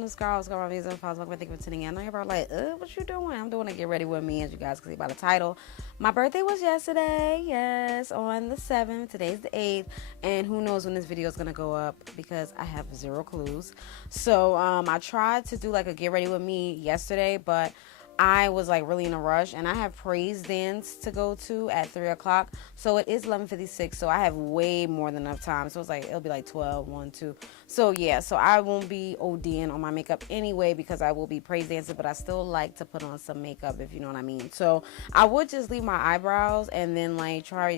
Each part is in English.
on this girl. I was going to music. I was looking for tuning in. I know you're like, what you doing? I'm doing a Get Ready With Me, as you guys can see by the title. My birthday was yesterday. Yes, on the 7th. Today's the 8th. And who knows when this video is going to go up because I have zero clues. So I tried to do like a Get Ready With Me yesterday, but I was like really in a rush, and I have praise dance to go to at 3 o'clock. So it is 11:56. So I have way more than enough time. So it's like, it'll be like 12, 1, 2. So yeah, so I won't be ODing on my makeup anyway because I will be praise dancing, but I still like to put on some makeup, if you know what I mean. So I would just leave my eyebrows and then like try,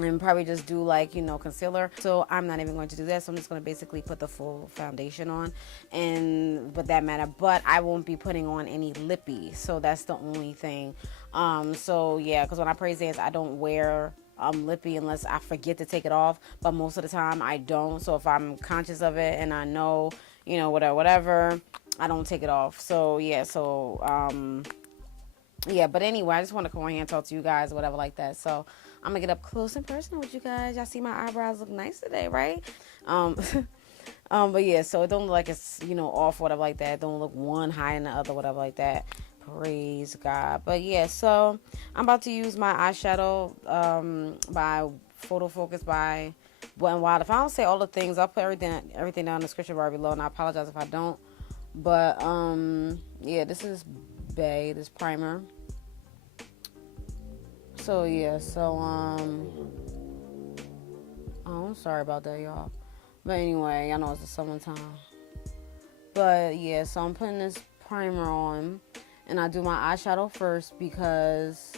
and probably just do like, concealer. So I'm not even going to do that. So I'm just going to basically put the full foundation on, but that matter. But I won't be putting on any lippy. So that's the only thing. So yeah, because when I praise dance, I don't wear lippy unless I forget to take it off. But most of the time I don't. So if I'm conscious of it and I know, whatever, I don't take it off. So yeah, yeah, but anyway, I just want to come on here and talk to you guys or whatever like that. So I'm gonna get up close and personal with you guys. Y'all see my eyebrows look nice today, right? But yeah, so it don't look like it's, off, whatever like that. It don't look one higher than the other, whatever like that. Praise God. But yeah, so I'm about to use my eyeshadow by Photo Focus by Wet n Wild. If I don't say all the things, I'll put everything down in the description bar below, and I apologize if I don't. But yeah, this is Bay, this primer. So yeah, so I'm sorry about that, y'all. But anyway, I know it's the summertime. But yeah, so I'm putting this primer on, and I do my eyeshadow first because,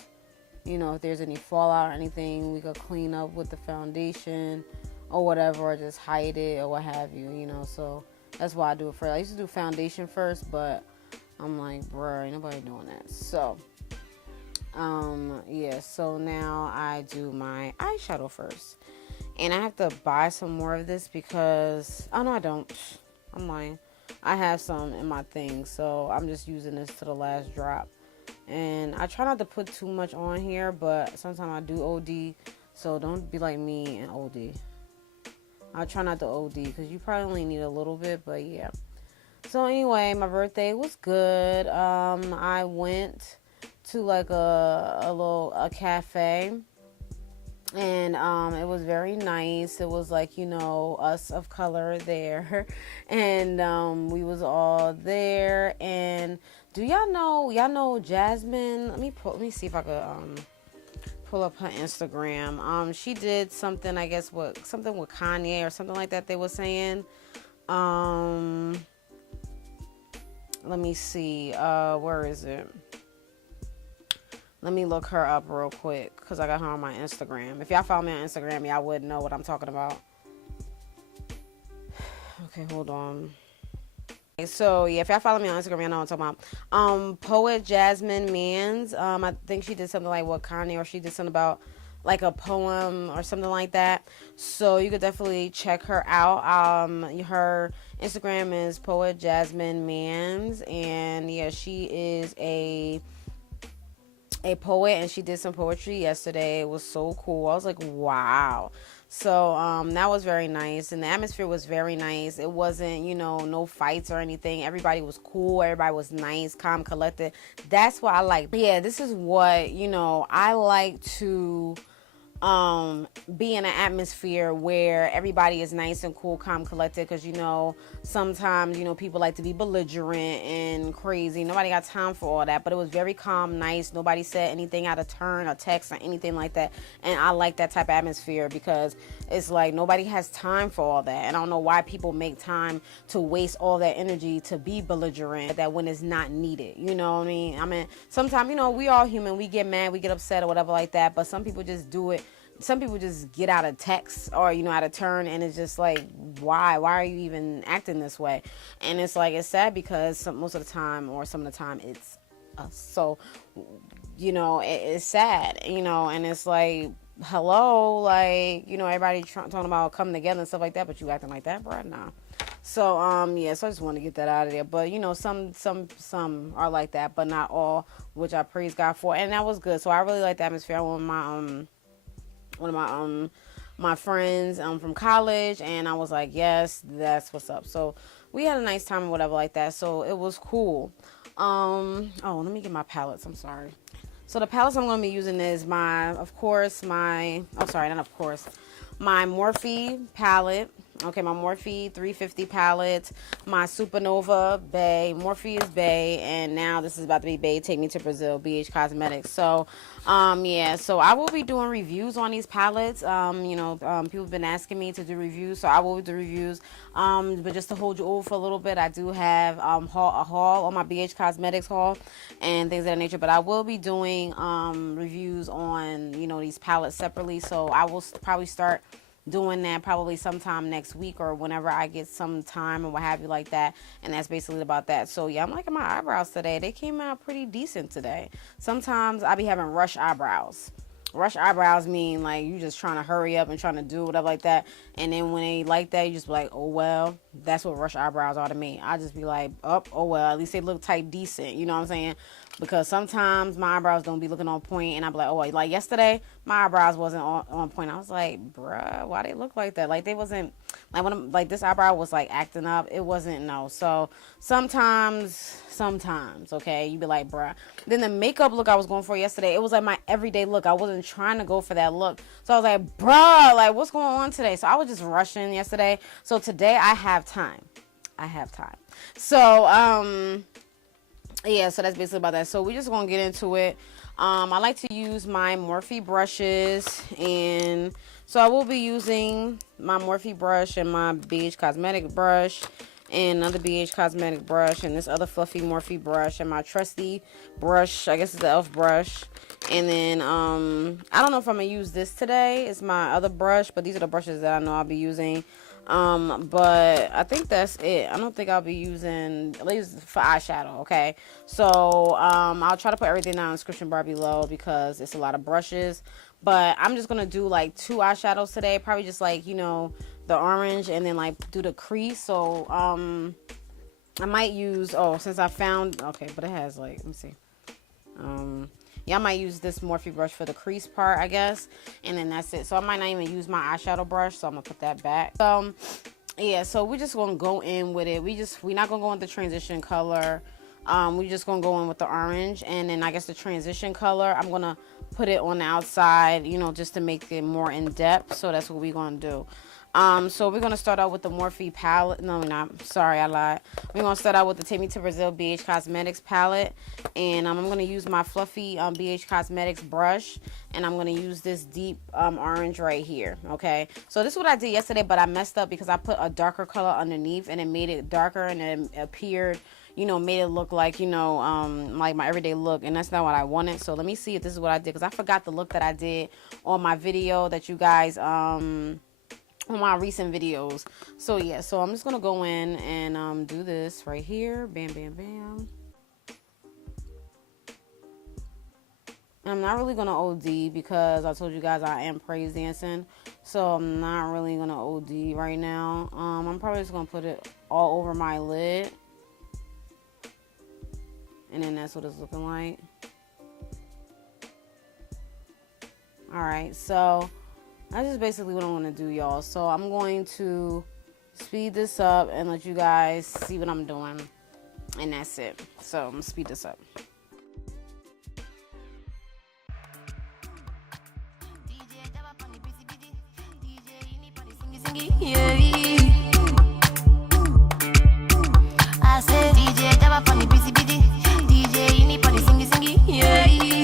if there's any fallout or anything, we could clean up with the foundation or whatever, or just hide it or what have you, So that's why I do it first. I used to do foundation first, but I'm like, bruh, ain't nobody doing that. So yeah, so now I do my eyeshadow first, and I have to buy some more of this because, oh no I don't, I'm lying, I have some in my thing, so I'm just using this to the last drop. And I try not to put too much on here, but sometimes I do OD, so don't be like me and OD. I try not to OD because you probably only need a little bit, but yeah. So anyway, my birthday was good. I went to like a cafe, and it was very nice. It was like, us of color there, and we was all there. And do y'all know Jasmine? Let me see if I could pull up her Instagram. She did something, I guess, something with Kanye or something like that they were saying. Let me see, where is it? Let me look her up real quick, because I got her on my Instagram. If y'all follow me on Instagram, y'all would know what I'm talking about. Okay, hold on. Okay, so, yeah, if y'all follow me on Instagram, y'all know what I'm talking about. Poet Jasmine Mans, I think she did something like what Kanye, or she did something about like a poem or something like that. So you could definitely check her out. Her Instagram is Poet Jasmine Mans, and yeah, she is a poet, and she did some poetry yesterday. It was so cool. I was like, wow. So that was very nice, and the atmosphere was very nice. It wasn't, no fights or anything. Everybody was cool. Everybody was nice, calm, collected. That's what I like. Yeah, this is what, I like to be in an atmosphere where everybody is nice and cool, calm, collected, because sometimes people like to be belligerent and crazy. Nobody got time for all that, but it was very calm, nice. Nobody said anything out of turn or text or anything like that, and I like that type of atmosphere because it's like nobody has time for all that. And I don't know why people make time to waste all that energy to be belligerent that when it's not needed. You know what I mean? Sometimes we all human, we get mad, we get upset or whatever like that, but some people just do it. Some people just get out of text or, out of turn, and it's just like, why are you even acting this way? And it's like, it's sad because most of the time, or some of the time, it's us. So, it's sad, and it's like, hello, like, everybody talking about coming together and stuff like that, but you acting like that, bro? Nah. So, yeah, so I just want to get that out of there. But, some are like that, but not all, which I praise God for. And that was good. So I really like the atmosphere. I went with one of my friends from college, and I was like, yes, that's what's up. So we had a nice time or whatever like that. So it was cool. Oh, let me get my palettes. I'm sorry. So the palettes I'm going to be using is my Morphe palette. Okay, my Morphe 350 palette, my Supernova Bay, Morphe is Bay, and now this is about to be Bay Take Me to Brazil, BH Cosmetics. So, yeah, so I will be doing reviews on these palettes. People have been asking me to do reviews, so I will do reviews. But just to hold you over for a little bit, I do have a haul on my BH Cosmetics haul and things of that nature. But I will be doing reviews on, these palettes separately. So I will probably start doing that probably sometime next week or whenever I get some time and what have you like that. And that's basically about that. So yeah, I'm liking my eyebrows today. They came out pretty decent today. Sometimes I be having rush eyebrows. Rush eyebrows mean like you just trying to hurry up and trying to do whatever like that. And then when they like that, you just be like, oh well, that's what rush eyebrows are to me. I just be like, oh well, at least they look type decent. You know what I'm saying? Because sometimes my eyebrows don't be looking on point, and I be like, oh, like yesterday, my eyebrows wasn't on point. I was like, bruh, why they look like that? Like they wasn't, like this eyebrow was like acting up. It wasn't, no. So sometimes, okay, you be like, bruh. Then the makeup look I was going for yesterday, it was like my everyday look. I wasn't trying to go for that look. So I was like, bruh, like what's going on today? So I was just rushing yesterday. So today I have time. So, yeah, so that's basically about that. So we're just gonna get into it. I like to use my Morphe brushes, and so I will be using my Morphe brush and my BH Cosmetic brush and another BH Cosmetic brush and this other fluffy Morphe brush and my trusty brush, I guess it's the e.l.f. brush. And then I don't know if I'm gonna use this today. It's my other brush, but these are the brushes that I know I'll be using. But I think that's it. I don't think I'll be using, at least for eyeshadow, okay? So I'll try to put everything down in the description bar below because it's a lot of brushes. But I'm just gonna do like 2 eyeshadows today, probably just like, the orange, and then like do the crease. So I might use, since I found, okay, but it has like, let me see, yeah, I might use this Morphe brush for the crease part, I guess, and then that's it. So I might not even use my eyeshadow brush, so I'm gonna put that back. Yeah, so we're just gonna go in with it. We're not gonna go in the transition color. We're just gonna go in with the orange, and then I guess the transition color, I'm gonna put it on the outside, just to make it more in depth. So that's what we're gonna do. So we're gonna start out with the Morphe palette. No, we're not. Sorry, I lied. We're gonna start out with the Take Me to Brazil BH Cosmetics palette, and I'm gonna use my fluffy BH Cosmetics brush, and I'm gonna use this deep orange right here. Okay, so this is what I did yesterday, but I messed up because I put a darker color underneath, and it made it darker, and it appeared, made it look like, like my everyday look, and that's not what I wanted. So let me see if this is what I did, because I forgot the look that I did on my video that you guys on my recent videos. So yeah, so I'm just gonna go in and do this right here. Bam, bam, bam. And I'm not really gonna OD because I told you guys I am praise dancing, so I'm not really gonna OD right now. I'm probably just gonna put it all over my lid, and then that's what it's looking like. Alright, so that's just basically what I'm going to do, y'all. So I'm going to speed this up and let you guys see what I'm doing. And that's it. So I'm going to speed this up. I said DJ Java funny busy busy. DJ you need funny singy singy. Yeah. You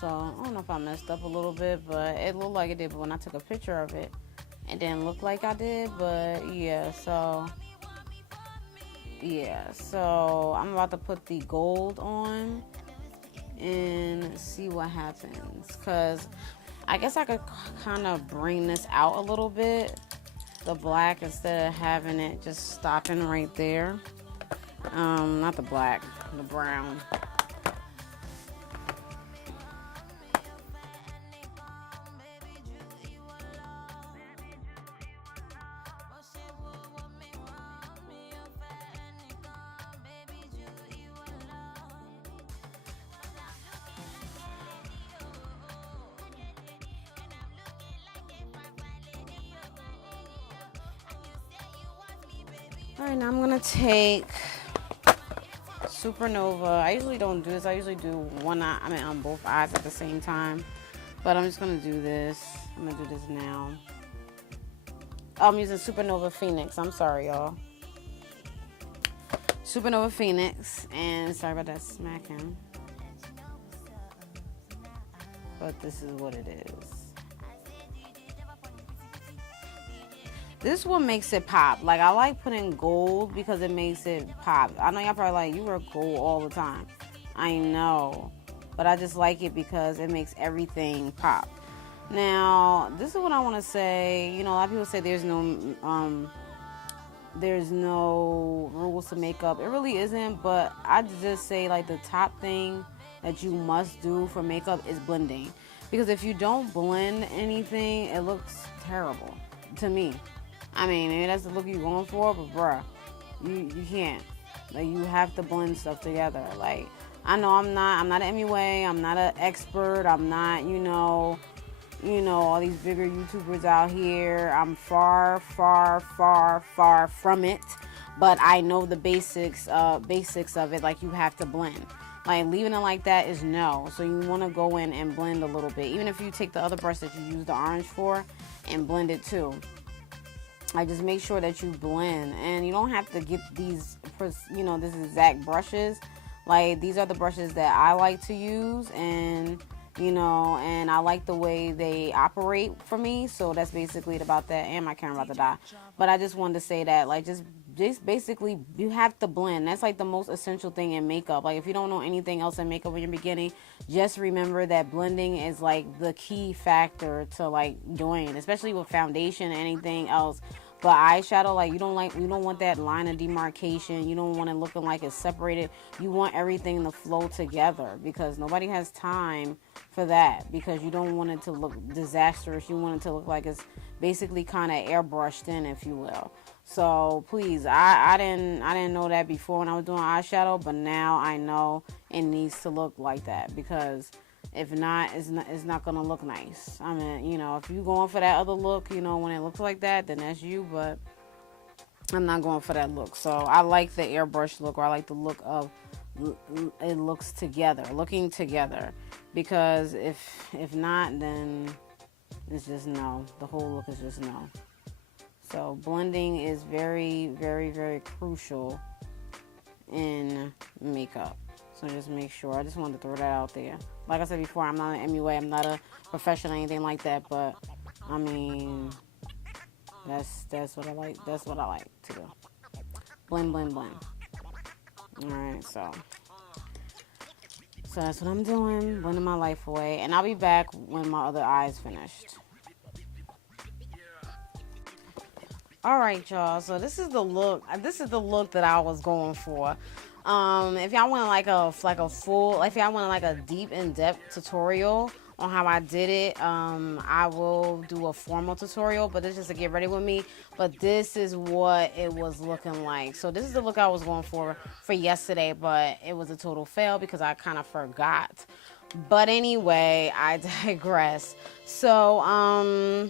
So I don't know if I messed up a little bit, but it looked like it did. But when I took a picture of it, it didn't look like I did. But yeah, so I'm about to put the gold on and see what happens, because I guess I could kind of bring this out a little bit, the black, instead of having it just stopping right there. Not the black, the brown. Alright, now I'm gonna take Supernova. I usually don't do this. I usually do one eye, on both eyes at the same time. But I'm just gonna do this. I'm gonna do this now. Oh, I'm using Supernova Phoenix. I'm sorry, y'all. Supernova Phoenix. And sorry about that smacking. But this is what it is. This one makes it pop. Like, I like putting gold because it makes it pop. I know y'all probably like, you wear gold all the time. I know. But I just like it because it makes everything pop. Now, this is what I want to say. You know, a lot of people say there's no rules to makeup. It really isn't. But I just say, like, the top thing that you must do for makeup is blending. Because if you don't blend anything, it looks terrible to me. I mean, maybe that's the look you're going for, but bruh, you can't. Like, you have to blend stuff together. Like, I know I'm not an MUA, I'm not an expert, I'm not, you know, all these bigger YouTubers out here. I'm far, far, far, far from it. But I know the basics of it. Like, you have to blend. Like, leaving it like that is no. So you want to go in and blend a little bit. Even if you take the other brush that you use the orange for and blend it too. Like, just make sure that you blend, and you don't have to get these, this exact brushes. Like, these are the brushes that I like to use, and and I like the way they operate for me. So that's basically about that. And my camera about to die, but I just wanted to say that, like, just basically you have to blend. That's like the most essential thing in makeup. Like, if you don't know anything else in makeup when you're beginning, just remember that blending is like the key factor to like doing it, especially with foundation and anything else. But eyeshadow, like, you don't want that line of demarcation. You don't want it looking like it's separated. You want everything to flow together, because nobody has time for that, because you don't want it to look disastrous. You want it to look like it's basically kind of airbrushed in, if you will. So please, I didn't know that before when I was doing eyeshadow, but now I know it needs to look like that, because if not, it's not gonna look nice. I mean, if you're going for that other look, when it looks like that, then that's you. But I'm not going for that look. So I like the airbrush look, or I like the look of it looking together. Because if not, then it's just no. The whole look is just no. So blending is very, very, very crucial in makeup. So just make sure. I just wanted to throw that out there. Like I said before, I'm not an MUA. I'm not a professional or anything like that. But I mean, that's what I like. That's what I like to do. Blend, blend, blend. All right, so that's what I'm doing. Blending my life away, and I'll be back when my other eye's finished. All right, y'all. So this is the look. This is the look that I was going for. If y'all want like a full, if y'all want like a deep in-depth tutorial on how I did it, I will do a formal tutorial, but this is just to get ready with me. But this is what it was looking like. So this is the look I was going for yesterday, but it was a total fail because I kind of forgot. But anyway, I digress. So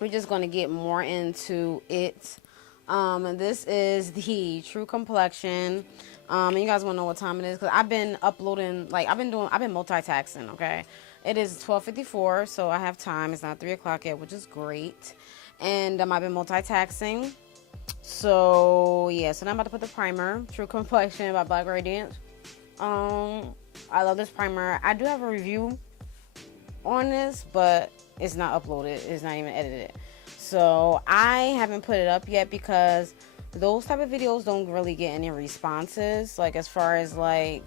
we're just going to get more into it. This is the True Complexion. And you guys want to know what time it is, because I've been uploading, like, I've been multitasking, okay? It is 12:54, so I have time. It's not 3 o'clock yet, which is great. And I've been multitasking. So, yeah, so now I'm about to put the primer, True Complexion by Black Radiance. I love this primer. I do have a review on this, but it's not uploaded. It's not even edited. So I haven't put it up yet because those type of videos don't really get any responses. Like, as far as like,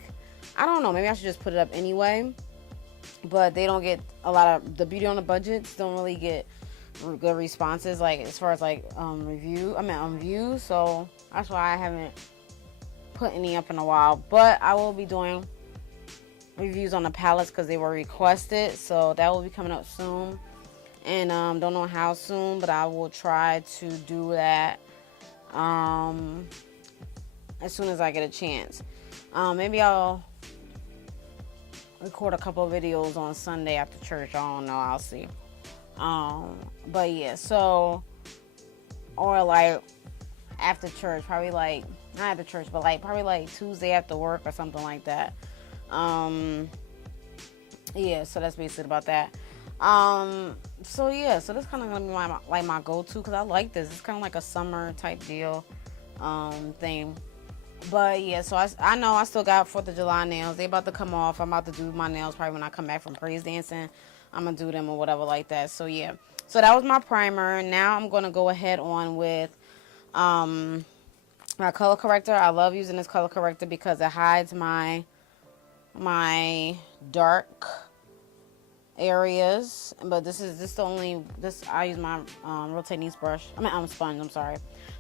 I don't know, maybe I should just put it up anyway. But they don't get a lot of, the beauty on the budgets don't really get good responses, like as far as like views. So that's why I haven't put any up in a while. But I will be doing reviews on the palettes because they were requested, so that will be coming up soon. And don't know how soon, but I will try to do that as soon as I get a chance. Maybe I'll record a couple of videos on Sunday after church. I don't know, I'll see. But yeah, so, or like after church, probably like, not after church, but like probably like Tuesday after work or something like that. Yeah, so that's basically about that. So yeah, so this kind of gonna be my go-to, because I like this. It's kind of like a summer type deal thing. But yeah, so I know I still got 4th of July nails. They about to come off. I'm about to do my nails probably when I come back from praise dancing. I'm gonna do them or whatever like that. So yeah, so that was my primer. Now I'm gonna go ahead on with my color corrector. I love using this color corrector because it hides my dark areas. But this the only, I use my rotating brush. Sponge. I'm sorry.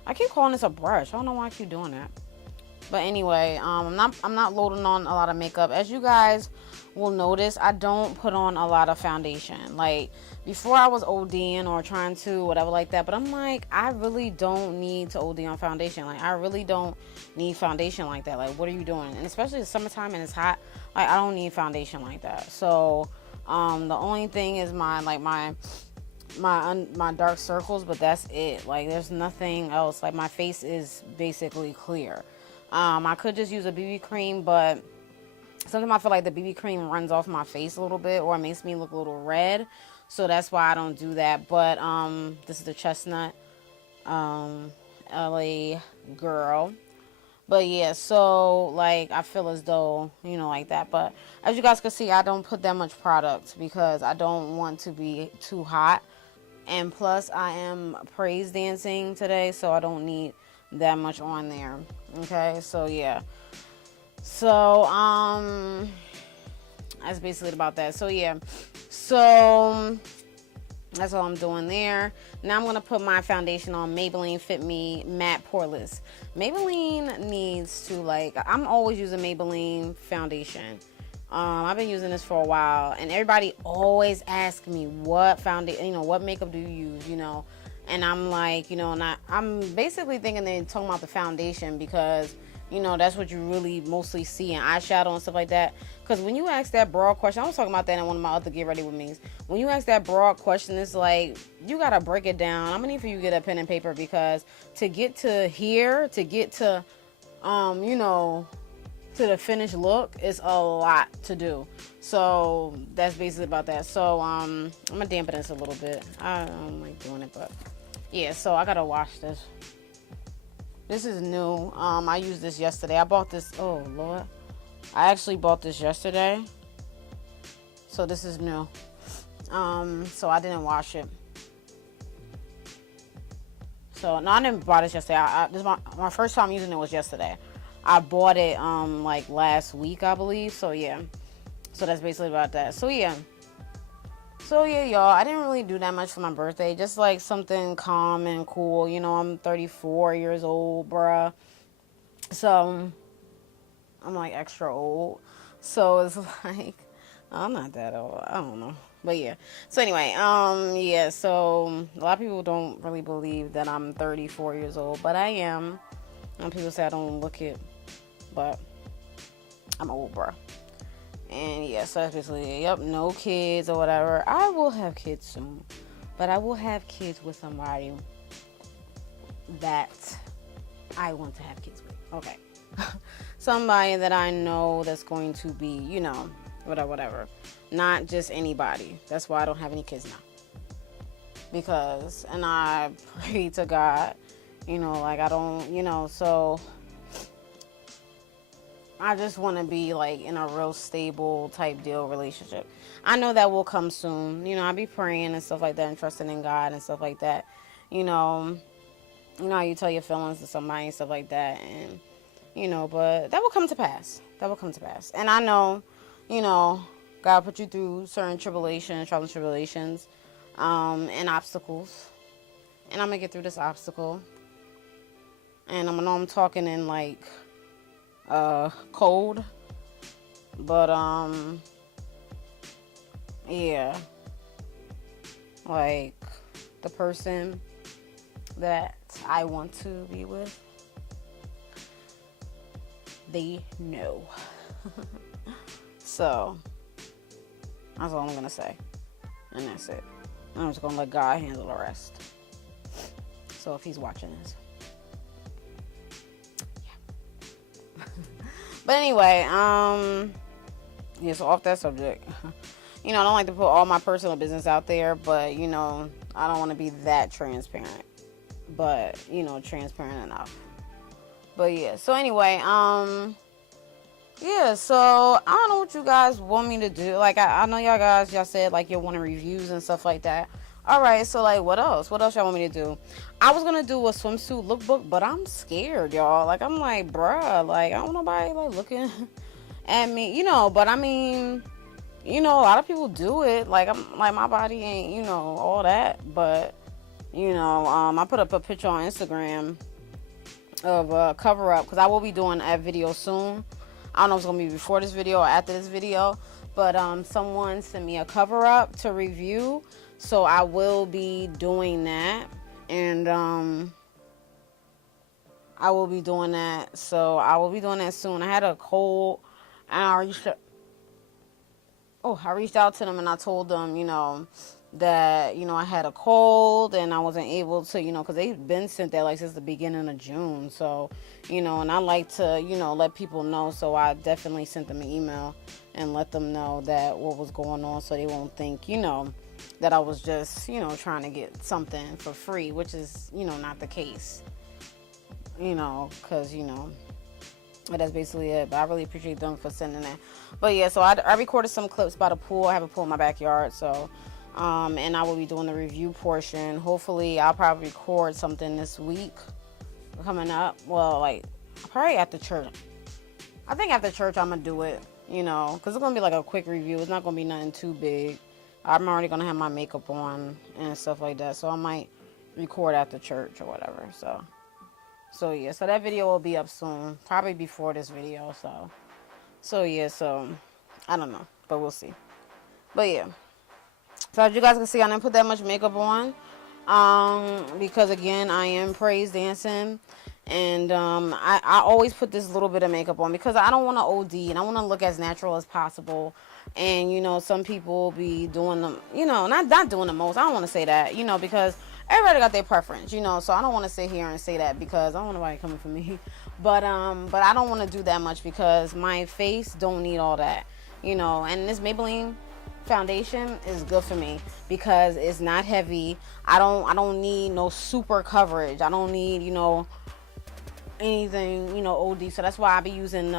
I keep calling this a brush. I don't know why I keep doing that. But anyway, I'm not loading on a lot of makeup. As you guys will notice, I don't put on a lot of foundation. Like, before I was ODing or trying to whatever like that, but I'm like, I really don't need to OD on foundation. Like, I really don't need foundation like that. Like, what are you doing? And especially the summertime and it's hot, like, I don't need foundation like that. So the only thing is my dark circles, but that's it. Like, there's nothing else. Like, my face is basically clear. I could just use a BB cream, but sometimes I feel like the BB cream runs off my face a little bit, or it makes me look a little red. So that's why I don't do that. But this is the Chestnut LA Girl. But yeah, so like, I feel as though, you know, like that. But as you guys can see, I don't put that much product because I don't want to be too hot. And plus, I am praise dancing today, so I don't need that much on there. Okay, so yeah, so that's basically about that. So yeah, so that's all I'm doing there. Now I'm gonna put my foundation on Maybelline Fit Me Matte Poreless. Maybelline needs to, like, I'm always using Maybelline foundation. I've been using this for a while, and everybody always asks me what foundation, you know, what makeup do you use, you know. And I'm like, you know, I'm basically thinking they're talking about the foundation because, you know, that's what you really mostly see in eyeshadow and stuff like that. Because when you ask that broad question, I was talking about that in one of my other Get Ready With Me's. When you ask that broad question, it's like, you got to break it down. I'm going to need for you to get a pen and paper, because to get to here, to get to, you know, to the finished look, is a lot to do. So that's basically about that. So I'm going to dampen this a little bit. I don't like doing it, but yeah, so I gotta wash this. This is new. I used this yesterday. I bought this. Oh Lord, I actually bought this yesterday. So this is new. So I didn't wash it. So no, I didn't buy this yesterday. This is my first time using it was yesterday. I bought it like last week, I believe. So yeah. So that's basically about that. So yeah. So yeah, y'all, I didn't really do that much for my birthday. Just like something calm and cool. You know, I'm 34 years old, bruh. So I'm like extra old. So it's like, I'm not that old. I don't know. But yeah. So anyway, yeah, so a lot of people don't really believe that I'm 34 years old, but I am. And people say I don't look it, but I'm old, bruh. And yeah, so that's basically, yep, no kids or whatever. I will have kids soon, but I will have kids with somebody that I want to have kids with. Okay. Somebody that I know that's going to be, you know, whatever. Not just anybody. That's why I don't have any kids now. Because, and I pray to God, you know, like I don't, you know, so I just want to be like in a real stable type deal relationship. I know that will come soon. You know, I be praying and stuff like that and trusting in God and stuff like that. You know, you know how you tell your feelings to somebody and stuff like that, and you know, but that will come to pass. That will come to pass. And I know, you know, God put you through certain tribulations, trials and tribulations, and obstacles. And I'm gonna get through this obstacle. And I know I'm talking in like code. But yeah. Like the person that I want to be with, they know. So that's all I'm gonna say. And that's it. I'm just gonna let God handle the rest. So if he's watching this. Yeah. But anyway, yeah, so off that subject. You know, I don't like to put all my personal business out there, but you know, I don't want to be that transparent. But, you know, transparent enough. But yeah, so anyway, yeah, so I don't know what you guys want me to do. Like, I know y'all said, like, you want reviews and stuff like that. Alright, so, like, what else? What else y'all want me to do? I was gonna do a swimsuit lookbook, but I'm scared, y'all. Like, I'm like, bruh, like, I don't want nobody, like, looking at me, you know, but I mean, you know, a lot of people do it. Like, I'm, like, my body ain't, you know, all that, but, you know, I put up a picture on Instagram of a cover-up, because I will be doing a video soon. I don't know if it's going to be before this video or after this video, but someone sent me a cover-up to review, so I will be doing that, and I will be doing that, so I will be doing that soon. I had a cold, and I reached out to them, and I told them, you know, that, you know, I had a cold and I wasn't able to, you know, because they've been sent there like since the beginning of June. So, you know, and I like to, you know, let people know. So I definitely sent them an email and let them know that what was going on, so they won't think, you know, that I was just, you know, trying to get something for free, which is, you know, not the case, you know, because, you know, but that's basically it. But I really appreciate them for sending that. But yeah, so I recorded some clips by the pool. I have a pool in my backyard, so and I will be doing the review portion. Hopefully I'll probably record something this week coming up. Well, like probably after church. I think after church I'm gonna do it, you know, because it's gonna be like a quick review. It's not gonna be nothing too big. I'm already gonna have my makeup on and stuff like that, so I might record after church or whatever. So yeah, so that video will be up soon, probably before this video. So yeah, so I don't know, but we'll see. But yeah, so as you guys can see, I didn't put that much makeup on, because again, I am praise dancing, and I always put this little bit of makeup on because I don't want to OD, and I want to look as natural as possible. And you know, some people be doing them, you know, not doing the most. I don't want to say that, you know, because everybody got their preference, you know, so I don't want to sit here and say that because I don't want nobody coming for me. But I don't want to do that much because my face don't need all that, you know. And this Maybelline foundation is good for me because it's not heavy. I don't need no super coverage. I don't need, you know, anything, you know, OD. So that's why I be using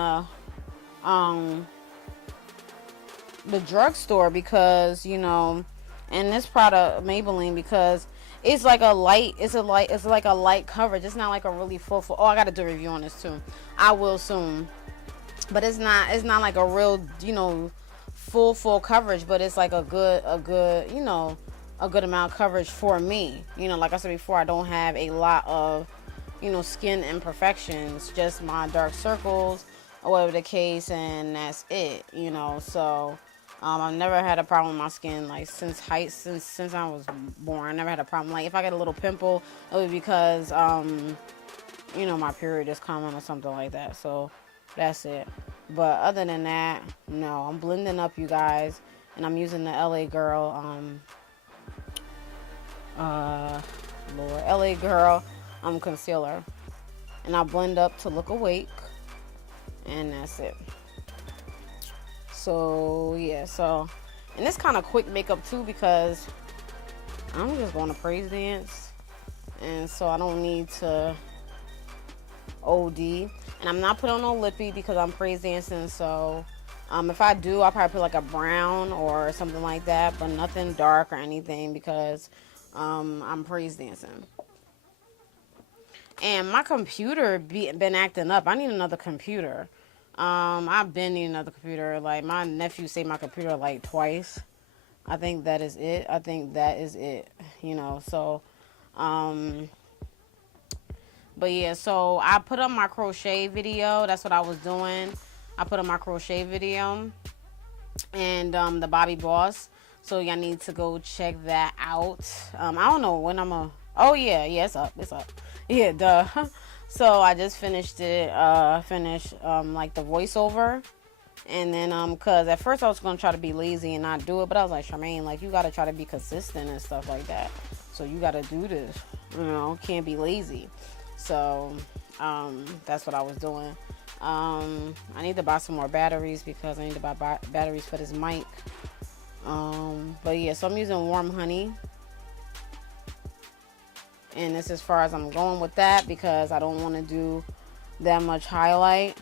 the drugstore, because, you know, and this product Maybelline, because it's like a light, it's like a light coverage. It's not like a really full. Oh, I got to do a review on this too. I will soon. But it's not like a real, you know, full coverage, but it's like a good, you know, a good amount of coverage for me. You know, like I said before, I don't have a lot of, you know, skin imperfections, just my dark circles or whatever the case, and that's it, you know. So I've never had a problem with my skin, like since I was born. I never had a problem. Like if I get a little pimple, it was because you know, my period is coming or something like that. So that's it. But other than that, no. I'm blending up, you guys, and I'm using the LA Girl LA Girl concealer, and I blend up to look awake, and that's it. So yeah, so, and it's kind of quick makeup too because I'm just going to praise dance, and so I don't need to OD. And I'm not putting on no lippy because I'm praise dancing. So if I do, I'll probably put like a brown or something like that, but nothing dark or anything because I'm praise dancing. And my computer been acting up. I need another computer. I've been needing another computer. Like, my nephew saved my computer like twice. I think that is it. I think that is it. You know, so, but yeah, so I put up my crochet video. That's what I was doing. I put up my crochet video and the Bobby Boss. So y'all need to go check that out. I don't know when I'm gonna. Oh yeah, it's up. It's up. Yeah, duh. So I just finished it. Finished like the voiceover, and then cause at first I was gonna try to be lazy and not do it, but I was like, Charmaine, like, you gotta try to be consistent and stuff like that. So you gotta do this. You know, can't be lazy. So that's what I was doing. I need to buy some more batteries because I need to buy batteries for this mic. But yeah, so I'm using warm honey. And this is as far as I'm going with that because I don't want to do that much highlight.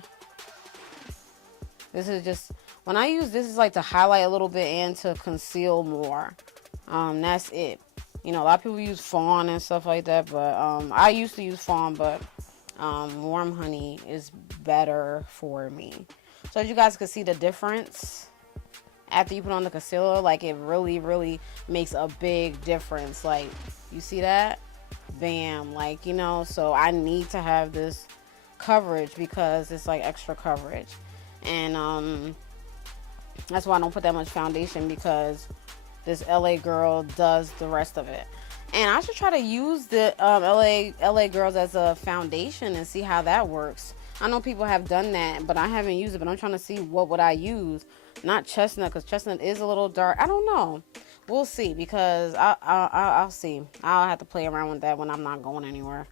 This is just, when I use this, is like to highlight a little bit and to conceal more. That's it. You know, a lot of people use fawn and stuff like that, but I used to use fawn, but warm honey is better for me. So as you guys can see the difference after you put on the concealer, like, it really, really makes a big difference. Like, you see that? Bam. Like, you know, so I need to have this coverage because it's like extra coverage. And that's why I don't put that much foundation, because this LA girl does the rest of it. And I should try to use the LA girls as a foundation and see how that works. I know people have done that, but I haven't used it. But I'm trying to see what would I use. Not chestnut, because chestnut is a little dark. I don't know. We'll see, because I'll see. I'll have to play around with that when I'm not going anywhere.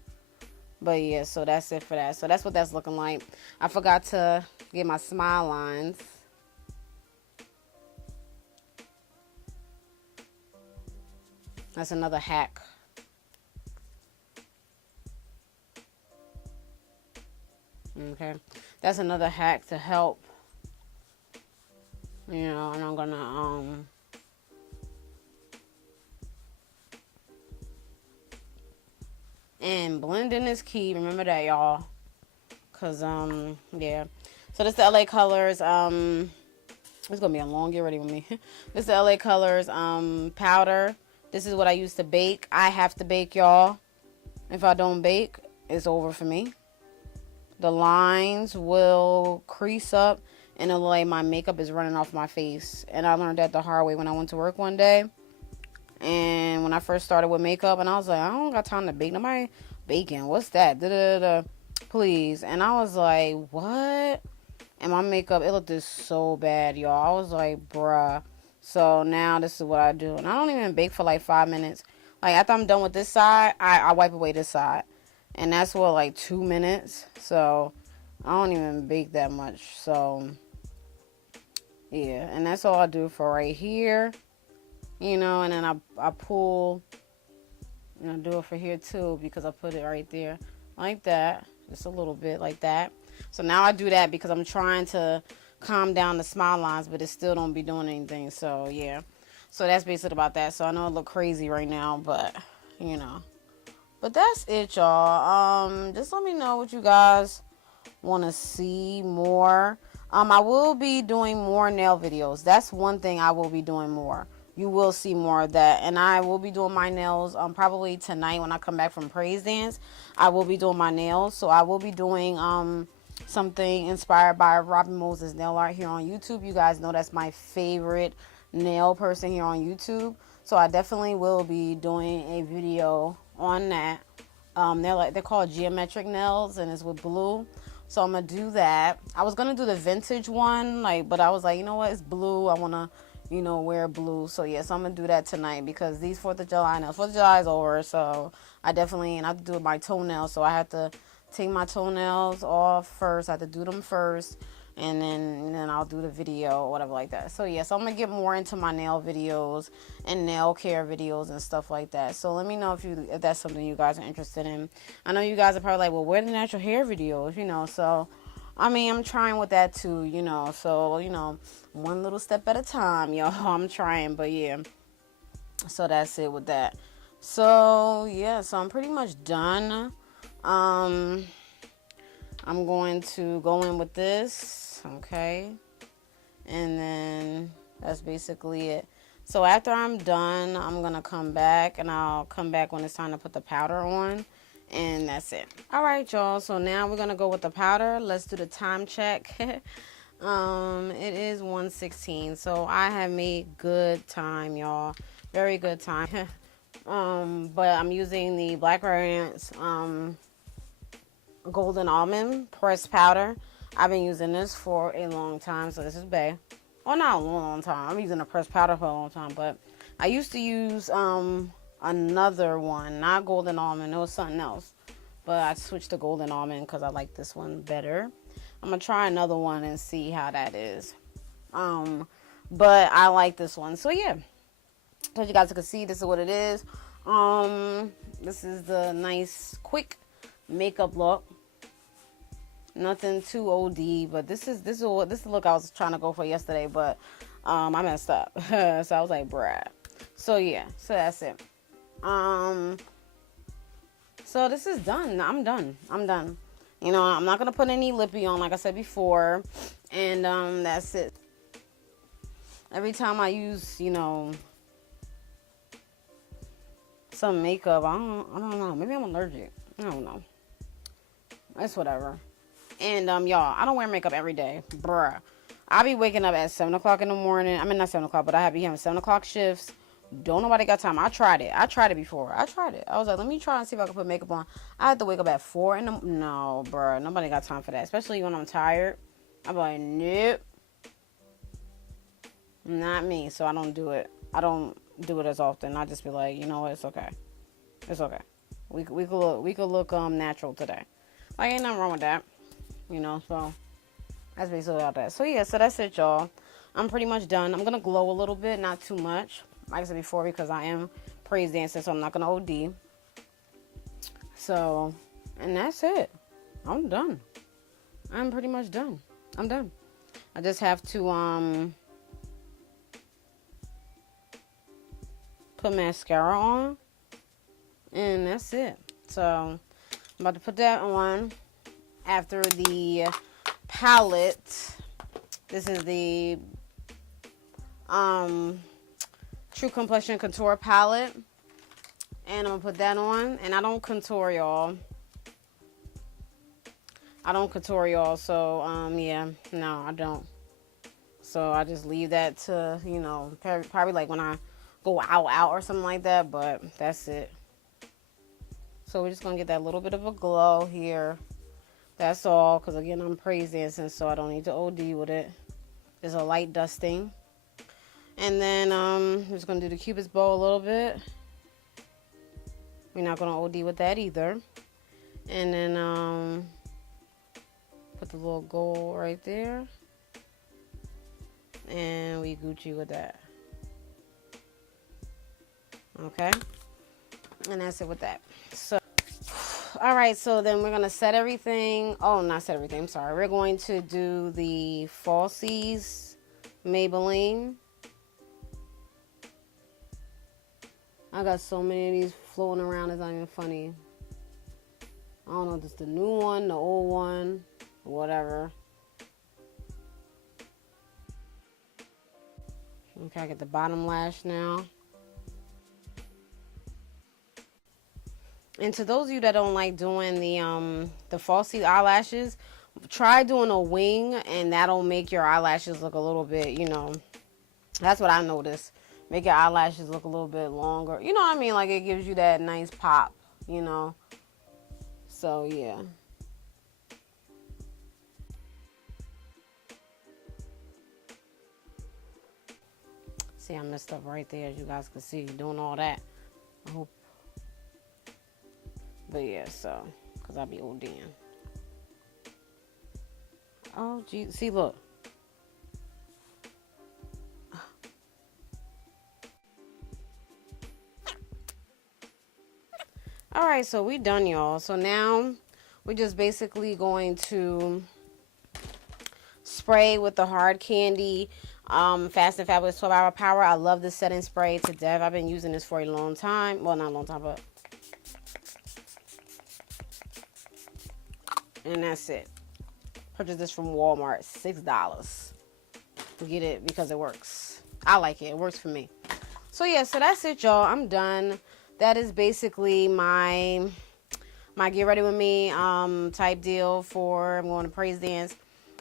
But yeah, so that's it for that. So that's what that's looking like. I forgot to get my smile lines. That's another hack. Okay. That's another hack to help. You know, and I'm gonna and blending is key. Remember that, y'all. Cause yeah. So this is the LA Colors. It's gonna be a long get ready with me. This is the LA Colors powder. This is what I use to bake. I have to bake, y'all. If I don't bake, it's over for me. The lines will crease up and it'll like my makeup is running off my face. And I learned that the hard way when I went to work one day. And when I first started with makeup, and I was like, I don't got time to bake. Nobody baking. What's that? Da-da-da-da. Please. And I was like, what? And my makeup, it looked just so bad, y'all. I was like, bruh. So now this is what I do. And I don't even bake for like 5 minutes. Like, after I'm done with this side, I wipe away this side. And that's what, like 2 minutes. So I don't even bake that much. So yeah. And that's all I do for right here. You know, and then I pull, and I do it for here too, because I put it right there like that. Just a little bit like that. So now I do that because I'm trying to calm down the smile lines, but it still don't be doing anything. So yeah. So that's basically about that. So I know it look crazy right now, but you know. But that's it, y'all. Just let me know what you guys want to see more. I will be doing more nail videos. That's one thing I will be doing more. You will see more of that. And I will be doing my nails probably tonight when I come back from Praise Dance. I will be doing my nails. So I will be doing something inspired by Robin Moses Nail Art here on YouTube. You guys know that's my favorite nail person here on YouTube. So I definitely will be doing a video on that. They're called geometric nails, and it's with blue. So I'm gonna do that. I was gonna do the vintage one, but I was like, you know what, it's blue. I wanna, wear blue. So yeah, so I'm gonna do that tonight because these 4th of July nails. 4th of July is over, so I have to do my toenails. So I have to take my toenails off first. I have to do them first, and then I'll do the video or whatever like that. So yeah, so I'm gonna get more into my nail videos and nail care videos and stuff like that. So let me know if that's something you guys are interested in. I know you guys are probably like, well, where are the natural hair videos, you know? So I mean, I'm trying with that too, you know. So, you know, one little step at a time, y'all. I'm trying, but yeah. So that's it with that. So yeah, so I'm pretty much done. I'm going to go in with this, okay, and then that's basically it. So after I'm done, I'm gonna come back, and I'll come back when it's time to put the powder on, and that's it. All right, y'all, so now we're gonna go with the powder. Let's do the time check. It is 1:16, so I have made good time, y'all. Very good time. But I'm using the Black Radiance Golden Almond pressed powder. I've been using this for a long time, so this is bae. Well, not a long time. I'm using a pressed powder for a long time, but I used to use another one, not Golden Almond. It was something else, but I switched to Golden Almond because I like this one better. I'm gonna try another one and see how that is. But I like this one, so yeah. So you guys can see, this is what it is. This is the nice quick makeup look. Nothing too OD, but this is the look I was trying to go for yesterday, but I messed up. So I was like, bruh. So yeah, so that's it. So this is done. I'm done. You know, I'm not gonna put any lippy on, like I said before, and that's it. Every time I use, you know, some makeup, I don't know. Maybe I'm allergic. I don't know. It's whatever. And y'all, I don't wear makeup every day, bruh. I be waking up at 7 o'clock in the morning. I mean, not 7 o'clock, but I be having 7 o'clock shifts. Don't nobody got time. I tried it before. I was like, let me try and see if I can put makeup on. I had to wake up at 4 in the no, bruh. Nobody got time for that, especially when I'm tired. I'm like, nope, not me. So I don't do it. I don't do it as often. I just be like, you know what, it's okay. It's okay. We could look natural today. Like, ain't nothing wrong with that. You know, so that's basically about that. So yeah, so that's it, y'all. I'm pretty much done. I'm gonna glow a little bit, not too much, like I said before, because I am praise dancing, so I'm not gonna OD. So, and that's it. I'm done. I'm pretty much done. I'm done. I just have to put mascara on, and that's it. So I'm about to put that on. After the palette, this is the True Complexion Contour palette, and I'm gonna put that on. And I don't contour, y'all. So yeah, no, I don't. So I just leave that to, you know, probably like when I go out or something like that. But that's it. So we're just gonna get that little bit of a glow here. That's all, because again, I'm praise dancing, so I don't need to OD with it. There's a light dusting. And then I'm just going to do the Cupid's bow a little bit. We're not going to OD with that either. And then put the little gold right there. And we Gucci with that. Okay? And that's it with that. So all right, so then we're going to set everything. Oh, not set everything. I'm sorry. We're going to do the Falsies Maybelline. I got so many of these floating around. It's not even funny. I don't know if it's the new one, the old one, whatever. Okay, I get the bottom lash now. And to those of you that don't like doing the falsie eyelashes, try doing a wing, and that'll make your eyelashes look a little bit, you know, that's what I noticed. Make your eyelashes look a little bit longer. You know what I mean? Like, it gives you that nice pop, you know. So, yeah. See, I messed up right there, as you guys can see, doing all that. I hope. But yeah, so, because I be ODing. Oh, gee. See, look. Alright, so we done, y'all. So now we're just basically going to spray with the hard candy Fast and Fabulous 12-hour power. I love this setting spray to death. I've been using this for a long time. Well, not a long time, but... And that's it. Purchased this from Walmart. $6. Get it because it works. I like it. It works for me. So yeah, so that's it, y'all. I'm done. That is basically my get ready with me type deal for I'm going to praise dance.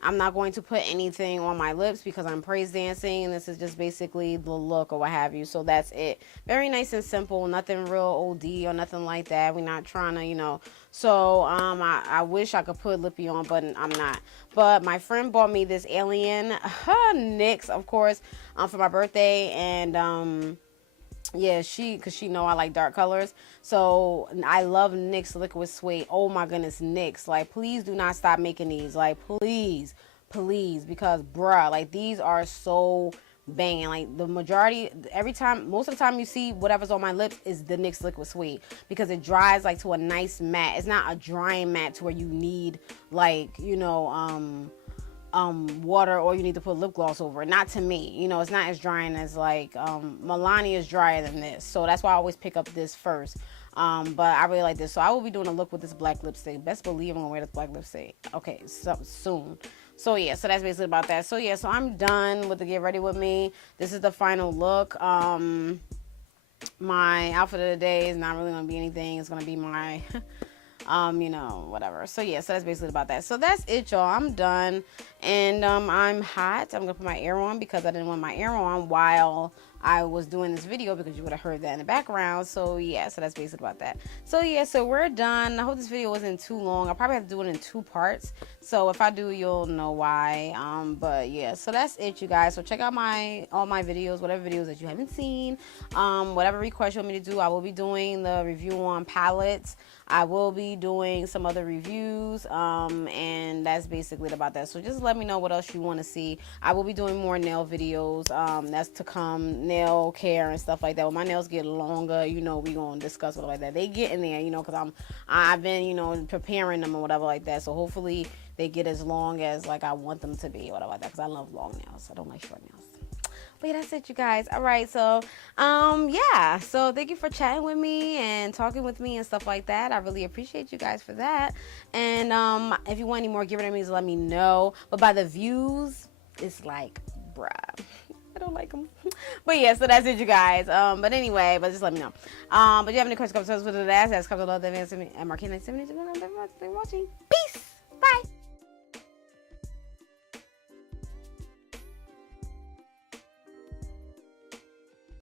I'm not going to put anything on my lips because I'm praise dancing, and this is just basically the look or what have you. So that's it. Very nice and simple. Nothing real OD or nothing like that. We're not trying to, you know. So I wish I could put lippy on, but I'm not. But my friend bought me this alien NYX, of course, for my birthday, and yeah, because she know I like dark colors. So I love NYX Liquid Suede. Oh my goodness, NYX. Like, please do not stop making these. Like, please, because bruh, like, these are so banging. Like, the majority, most of the time you see whatever's on my lips is the NYX Liquid Suede, because it dries like to a nice matte. It's not a drying matte to where you need, like, you know, water, or you need to put lip gloss over it. Not to me, you know. It's not as drying as like Milani is drier than this, so that's why I always pick up this first. But I really like this, so I will be doing a look with this black lipstick. Best believe I'm gonna wear this black lipstick, okay, soon. So yeah, so that's basically about that. So yeah, so I'm done with the get ready with me. This is the final look. My outfit of the day is not really gonna be anything. It's gonna be my you know, whatever. So yeah, so that's basically about that. So that's it, y'all. I'm done, and I'm hot. I'm gonna put my air on because I didn't want my air on while I was doing this video, because you would have heard that in the background. So yeah, so that's basically about that. So yeah, so we're done. I hope this video wasn't too long. I'll probably have to do it in 2 parts, so if I do, you'll know why. But yeah, so that's it, you guys. So check out all my videos, whatever videos that you haven't seen, whatever request you want me to do. I will be doing the review on palettes. I will be doing some other reviews, and that's basically about that. So just let me know what else you want to see. I will be doing more nail videos, that's to come, nail care and stuff like that. When my nails get longer, you know, we gonna discuss what like that. They get in there, you know, because I've been, you know, preparing them or whatever like that. So hopefully they get as long as like I want them to be, whatever like that, because I love long nails. I don't like short nails. But yeah, that's it, you guys. All right, so yeah, so thank you for chatting with me and talking with me and stuff like that. I really appreciate you guys for that. And if you want any more Give It To Me, let me know. But by the views, it's like, bruh, I don't like them. But yeah, so that's it, you guys. But anyway, but just let me know. But you have any questions, comments, with the last, that's a couple of other events, and Marquina 70. Thanks for watching. Peace. Bye.